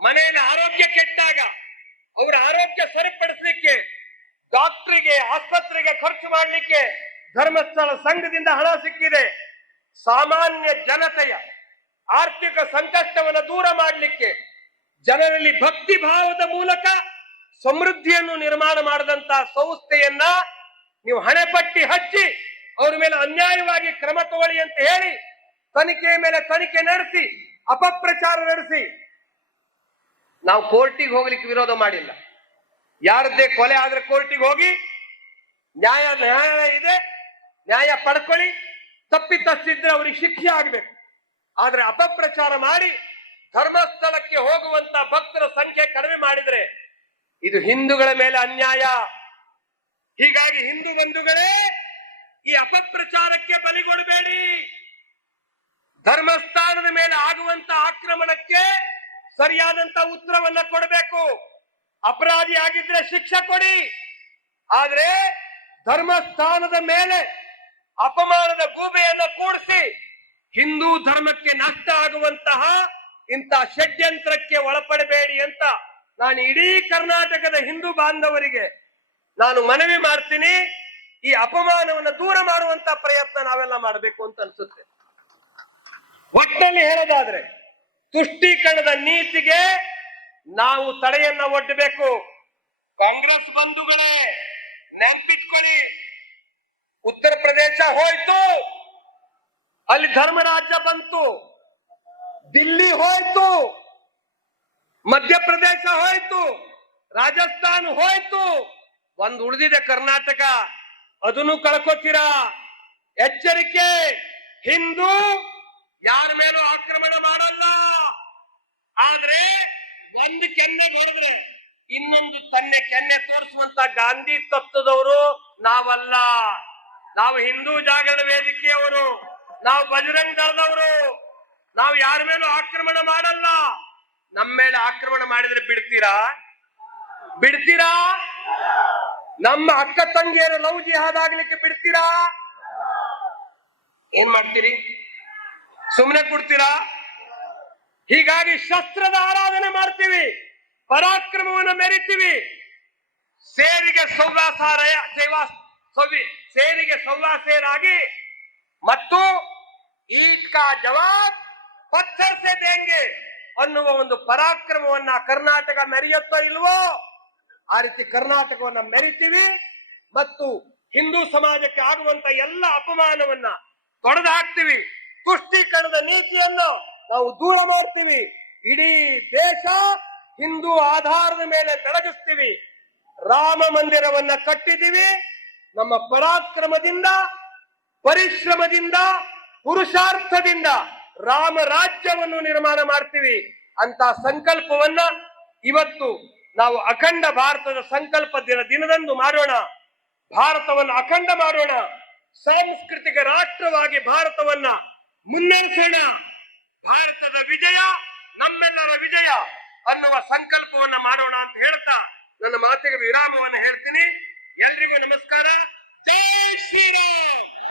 ಮನೆಯಲ್ಲಿ ಆರೋಗ್ಯ ಕೆಟ್ಟಾಗ ಅವರ ಆರೋಗ್ಯ ಸರಿಪಡಿಸಲಿಕ್ಕೆ ಡಾಕ್ಟರಿಗೆ ಆಸ್ಪತ್ರೆಗೆ ಖರ್ಚು ಮಾಡಲಿಕ್ಕೆ ಧರ್ಮಸ್ಥಳ ಸಂಘದಿಂದ ಹಣ ಸಿಕ್ಕಿದೆ. ಸಾಮಾನ್ಯ ಜನತೆಯ ಆರ್ಥಿಕ ಸಂಕಷ್ಟವನ್ನು ದೂರ ಮಾಡಲಿಕ್ಕೆ ಜನರಲ್ಲಿ ಭಕ್ತಿ ಭಾವದ ಮೂಲಕ ಸಮೃದ್ಧಿಯನ್ನು ನಿರ್ಮಾಣ ಮಾಡದಂತ ಸಂಸ್ಥೆಯನ್ನ ನೀವು ಹಣೆಪಟ್ಟಿ ಹಚ್ಚಿ ಅವರ ಮೇಲೆ ಅನ್ಯಾಯವಾಗಿ ಕ್ರಮ ತಗೊಳ್ಳಿ ಅಂತ ಹೇಳಿ ತನಿಖೆ ಮೇಲೆ ತನಿಖೆ ನಡೆಸಿ, ಅಪಪ್ರಚಾರ ನಡೆಸಿ. ನಾವು ಕೋರ್ಟಿಗೆ ಹೋಗ್ಲಿಕ್ಕೆ ವಿರೋಧ ಮಾಡಿಲ್ಲ. ಯಾರದ್ದೇ ಕೊಲೆ ಆದ್ರೆ ಕೋರ್ಟಿಗೆ ಹೋಗಿ ನ್ಯಾಯ ನ್ಯಾಯಾಲಯ ಇದೆ, ನ್ಯಾಯ ಪಡ್ಕೊಳ್ಳಿ. ತಪ್ಪಿತಸ್ಥಿದ್ರೆ ಅವ್ರಿಗೆ ಶಿಕ್ಷೆ ಆಗ್ಬೇಕು. ಆದ್ರೆ ಅಪಪ್ರಚಾರ ಮಾಡಿ ಧರ್ಮಸ್ಥಳಕ್ಕೆ ಹೋಗುವಂತ ಭಕ್ತರ ಸಂಖ್ಯೆ ಕಡಿಮೆ ಮಾಡಿದ್ರೆ ಇದು ಹಿಂದೂಗಳ ಮೇಲೆ ಅನ್ಯಾಯ. ಹೀಗಾಗಿ ಹಿಂದೂ ಬಂಧುಗಳೇ ಈ ಅಪಪ್ರಚಾರಕ್ಕೆ ಬಲಿಗೊಡಬೇಡಿ. ಧರ್ಮಸ್ಥಾನದ ಮೇಲೆ ಆಗುವಂತ ಆಕ್ರಮಣಕ್ಕೆ ಸರಿಯಾದಂತ ಉತ್ತರವನ್ನ ಕೊಡಬೇಕು. ಅಪರಾಧಿ ಆಗಿದ್ರೆ ಶಿಕ್ಷೆ ಕೊಡಿ. ಆದ್ರೆ ಧರ್ಮಸ್ಥಾನದ ಮೇಲೆ ಅಪಮಾನದ ಗೂಬೆಯನ್ನ ಕೂಡಿಸಿ ಹಿಂದೂ ಧರ್ಮಕ್ಕೆ ನಷ್ಟ ಆಗುವಂತಹ ಇಂಥ ಷಡ್ಯಂತ್ರಕ್ಕೆ ಒಳಪಡಬೇಡಿ ಅಂತ ನಾನು ಇಡೀ ಕರ್ನಾಟಕದ ಹಿಂದೂ ಬಾಂಧವರಿಗೆ ನಾನು ಮನವಿ ಮಾಡ್ತೀನಿ. ಈ ಅಪಮಾನವನ್ನು ದೂರ ಮಾಡುವಂತ ಪ್ರಯತ್ನ ನಾವೆಲ್ಲ ಮಾಡಬೇಕು ಅಂತ ಅನ್ಸುತ್ತೆ. ಒಟ್ಟಲ್ಲಿ ಹೇಳೋದಾದ್ರೆ, ತುಷ್ಟೀಕರಣದ ನೀತಿಗೆ ನಾವು ತಡೆಯನ್ನ ಒಡ್ಡಬೇಕು ಕಾಂಗ್ರೆಸ್ ಬಂಧುಗಳೇ! ನೆನ್ಪಿಟ್ಕೊಳ್ಳಿ. ಉತ್ತರ ಪ್ರದೇಶ ಹೋಯ್ತು. ಅಲ್ಲಿ ಧರ್ಮರಾಜ್ಯ ಬಂತು. ದಿಲ್ಲಿ ಹೋಯ್ತು. ಮಧ್ಯಪ್ರದೇಶ ಹೋಯ್ತು. ರಾಜಸ್ಥಾನ್ ಹೋಯ್ತು. ಒಂದು ಉಳಿದಿದೆ ಕರ್ನಾಟಕ. ಅದನ್ನು ಕಳ್ಕೊತೀರಾ? ಎಚ್ಚರಿಕೆ. ಹಿಂದೂ ಯಾರ ಮೇಲೂ ಆಕ್ರಮಣ ಮಾಡಲ್ಲ. ಆದ್ರೆ ಒಂದು ಕೆನ್ನೆ ಹೊಡೆದ್ರೆ ಇನ್ನೊಂದು ತನ್ನೆ ಕೆನ್ನೆ ತೋರಿಸುವಂತ ಗಾಂಧಿ ತತ್ವದವರು ನಾವಲ್ಲ. ನಾವು ಹಿಂದೂ ಜಾಗರಣ ವೇದಿಕೆಯವರು, ನಾವು ಬಜರಂಗ್ ದಳದವರು, ನಾವು ಯಾರ ಮೇಲೂ ಆಕ್ರಮಣ ಮಾಡಲ್ಲ. ನಮ್ಮ ಮೇಲೆ ಆಕ್ರಮಣ ಮಾಡಿದ್ರೆ ಬಿಡ್ತೀರಾ? ಬಿಡ್ತೀರಾ? ನಮ್ಮ ಅಕ್ಕ ತಂಗಿಯರು ಲವ್ ಜಿಹಾದ್ ಆಗ್ಲಿಕ್ಕೆ ಬಿಡ್ತೀರಾ? ಏನ್ ಮಾಡ್ತೀರಿ? ಸುಮ್ಮನೆ ಕೊಡ್ತೀರಾ? ಹೀಗಾಗಿ ಶಸ್ತ್ರದ ಆರಾಧನೆ ಮಾಡ್ತೀವಿ. ಪರಾಕ್ರಮವನ್ನು ಮೆರಿತೀವಿ. ಸೇರಿಗೆ ಸೌವಾಸಾರಯ ಸೇವಾ ಸವಿ ಸೇರಿಗೆ ಸೌವಾಸೇರಾಗಿ ಮತ್ತು ಈಟ್ ಕಾ ಜವಾಬ್ ಪತ್ಥರ್ ದೇಂಗೆ ಅನ್ನುವ ಒಂದು ಪರಾಕ್ರಮವನ್ನ ಕರ್ನಾಟಕ ಮೆರೆಯುತ್ತೋ ಇಲ್ವೋ, ಆ ರೀತಿ ಕರ್ನಾಟಕವನ್ನ ಮೆರಿತೀವಿ ಮತ್ತು ಹಿಂದೂ ಸಮಾಜಕ್ಕೆ ಆಗುವಂತ ಎಲ್ಲ ಅಪಮಾನವನ್ನ ತೊಡೆದು ಹಾಕ್ತಿವಿ ತುಷ್ಟೀಕರಣದ ನೀತಿಯನ್ನು ನಾವು ದೂರ ಮಾಡ್ತೀವಿ. ಇಡೀ ದೇಶ ಹಿಂದೂ ಆಧಾರದ ಮೇಲೆ ಬೆಳಗಿಸ್ತೀವಿ. ರಾಮ ಮಂದಿರವನ್ನ ಕಟ್ಟಿದ್ದೀವಿ. ನಮ್ಮ ಪರಾಕ್ರಮದಿಂದ, ಪರಿಶ್ರಮದಿಂದ, ಪುರುಷಾರ್ಥದಿಂದ ರಾಮ ರಾಜ್ಯವನ್ನು ನಿರ್ಮಾಣ ಮಾಡ್ತೀವಿ ಅಂತ ಸಂಕಲ್ಪವನ್ನ ಇವತ್ತು ನಾವು ಅಖಂಡ ಭಾರತದ ಸಂಕಲ್ಪ ದಿನ ದಿನದಂದು ಮಾಡೋಣ. ಭಾರತವನ್ನು ಅಖಂಡ ಮಾಡೋಣ. ಸಾಂಸ್ಕೃತಿಕ ರಾಷ್ಟ್ರವಾಗಿ ಭಾರತವನ್ನ ಮುನ್ನಡೆಸೋಣ. ಭಾರತದ ವಿಜಯ ನಮ್ಮೆಲ್ಲರ ವಿಜಯ. ಅನ್ನುವ ಸಂಕಲ್ಪವನ್ನ ಮಾಡೋಣ ಅಂತ ಹೇಳ್ತಾ ನನ್ನ ಮಾತಿಗೆ ವಿರಾಮವನ್ನು ಹೇಳ್ತೀನಿ. ಎಲ್ರಿಗೂ ನಮಸ್ಕಾರ. ಜೈ ಶ್ರೀರಾಮ್.